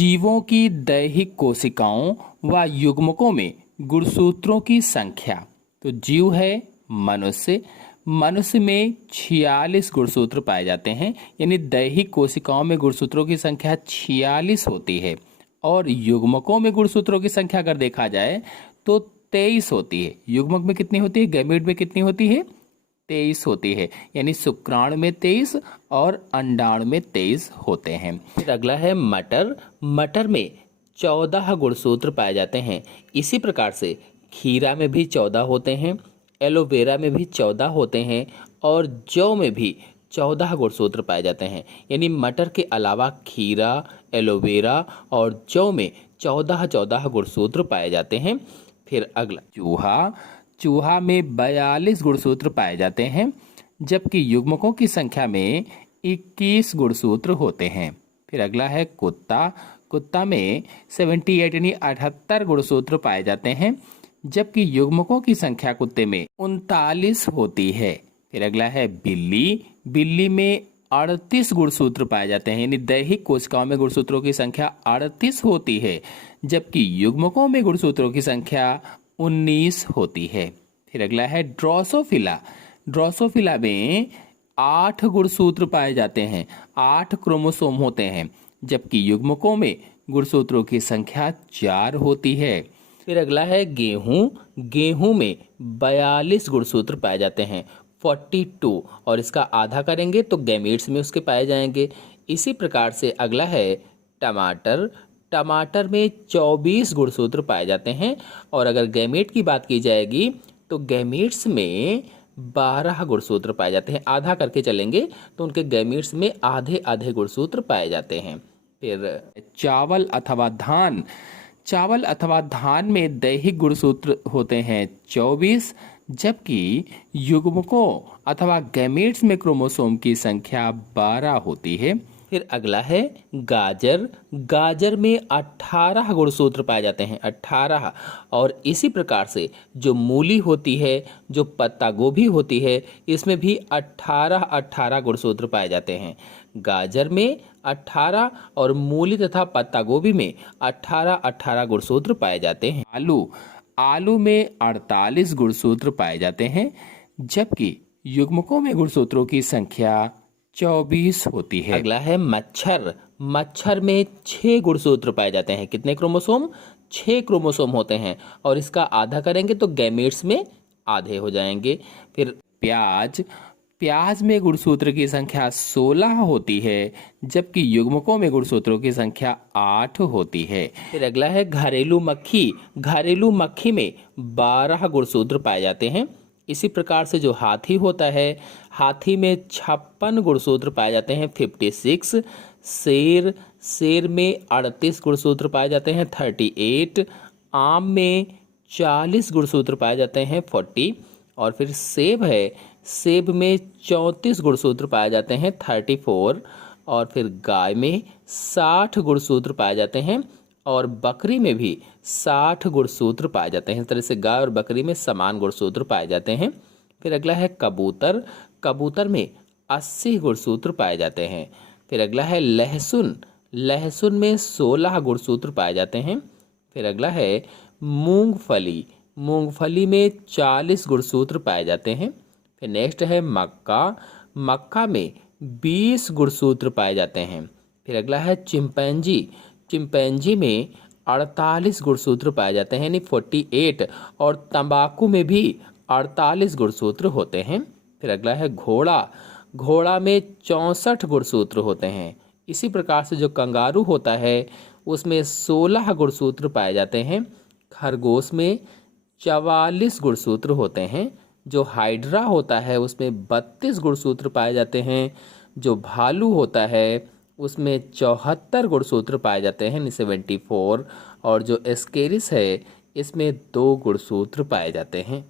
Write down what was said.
जीवों की दैहिक कोशिकाओं व युग्मकों में गुणसूत्रों की संख्या। तो जीव है मनुष्य। मनुष्य में 46 गुणसूत्र पाए जाते हैं, यानी दैहिक कोशिकाओं में गुणसूत्रों की संख्या 46 होती है। और युग्मकों में गुणसूत्रों की संख्या अगर देखा जाए तो 23 होती है। युग्मक में कितनी होती है, गैमेट में कितनी होती है, 23 होती है। यानी शुक्राणु में 23 और अंडाणु में 23 होते हैं। फिर अगला है मटर। मटर में 14 गुणसूत्र पाए जाते हैं। इसी प्रकार से खीरा में भी 14 होते हैं, एलोवेरा में भी 14 होते हैं और जौ में भी 14 गुणसूत्र पाए जाते हैं। यानी मटर के अलावा खीरा, एलोवेरा और जौ में 14 गुणसूत्र पाए जाते हैं। फिर अगला चूहा। चूहा में 42 गुणसूत्र पाए जाते हैं, जबकि युग्मकों की संख्या में 21 गुणसूत्र होते हैं। फिर अगला है कुत्ता। कुत्ता में 78 यानी 78 गुणसूत्र पाए जाते हैं, जबकि युग्मकों की संख्या कुत्ते में 39 होती है। फिर अगला है बिल्ली। बिल्ली में 38 गुणसूत्र पाए जाते हैं, यानी दैहिक कोशिकाओं में गुणसूत्रों की संख्या 38 होती है, जबकि युग्मकों में गुणसूत्रों की संख्या 19 होती है। फिर अगला है ड्रोसोफिला। ड्रोसोफिला में 8 गुणसूत्र पाए जाते हैं, 8 क्रोमोसोम होते हैं, जबकि युग्मकों में गुणसूत्रों की संख्या 4 होती है। फिर अगला है गेहूं। गेहूं में 42 गुणसूत्र पाए जाते हैं, 42, और इसका आधा करेंगे तो गैमेट्स में उसके पाए जाएंगे। इसी प्रकार से अगला है टमाटर। टमाटर में 24 गुणसूत्र पाए जाते हैं, और अगर गैमेट की बात की जाएगी तो गैमेट्स में 12 गुणसूत्र पाए जाते हैं। आधा करके चलेंगे तो उनके गैमेट्स में आधे आधे गुणसूत्र पाए जाते हैं। फिर चावल अथवा धान। चावल अथवा धान में दैहिक गुणसूत्र होते हैं 24, जबकि युग्मकों अथवा गैमेट्स में क्रोमोसोम की संख्या 12 होती है। फिर अगला है गाजर। गाजर में 18 गुणसूत्र पाए जाते हैं, 18। और इसी प्रकार से जो मूली होती है, जो पत्ता गोभी होती है, इसमें भी 18 गुणसूत्र पाए जाते हैं। गाजर में 18 और मूली तथा पत्ता गोभी में 18 गुणसूत्र पाए जाते हैं। आलू। आलू में 48 गुणसूत्र पाए जाते हैं, जबकि युग्मकों में गुणसूत्रों की संख्या 24 होती है। अगला है मच्छर। मच्छर में 6 गुणसूत्र पाए जाते हैं। कितने क्रोमोसोम, 6 क्रोमोसोम होते हैं, और इसका आधा करेंगे तो गैमेट्स में आधे हो जाएंगे। फिर प्याज। प्याज में गुणसूत्र की संख्या 16 होती है, जबकि युग्मकों में गुणसूत्रों की संख्या 8 होती है। फिर अगला है घरेलू मक्खी। घरेलू मक्खी में 12 गुणसूत्र पाए जाते हैं। इसी प्रकार से जो हाथी होता है, हाथी में 56 गुणसूत्र पाए जाते हैं, 56। शेर। शेर में 38 गुणसूत्र पाए जाते हैं, 38। आम में 40 गुणसूत्र पाए जाते हैं, 40। और फिर सेब है। सेब में 34 गुणसूत्र पाए जाते हैं, 34। और फिर गाय में 60 गुणसूत्र पाए जाते हैं, और बकरी में भी 60 गुणसूत्र पाए जाते हैं। इस तरह से गाय और बकरी में समान गुणसूत्र पाए जाते हैं। फिर अगला है कबूतर। कबूतर में 80 गुणसूत्र पाए जाते हैं। फिर अगला है लहसुन। लहसुन में 16 गुणसूत्र पाए जाते हैं। फिर अगला है मूंगफली। मूंगफली में 40 गुणसूत्र पाए जाते हैं। फिर नेक्स्ट है मक्का। मक्का में 20 गुणसूत्र पाए जाते हैं। फिर अगला है चिंपैंजी। चिंपैंजी में 48 गुणसूत्र पाए जाते हैं, यानी 48। और तंबाकू में भी 48 गुणसूत्र होते हैं। फिर अगला है घोड़ा। घोड़ा में 64 गुणसूत्र होते हैं। इसी प्रकार से जो कंगारू होता है उसमें 16 गुणसूत्र पाए जाते हैं। खरगोश में 44 गुणसूत्र होते हैं। जो हाइड्रा होता है उसमें 32 गुणसूत्र पाए जाते हैं। जो भालू होता है उसमें 74 गुणसूत्र पाए जाते हैं, 74। और जो एस्केरिस है इसमें 2 गुणसूत्र पाए जाते हैं।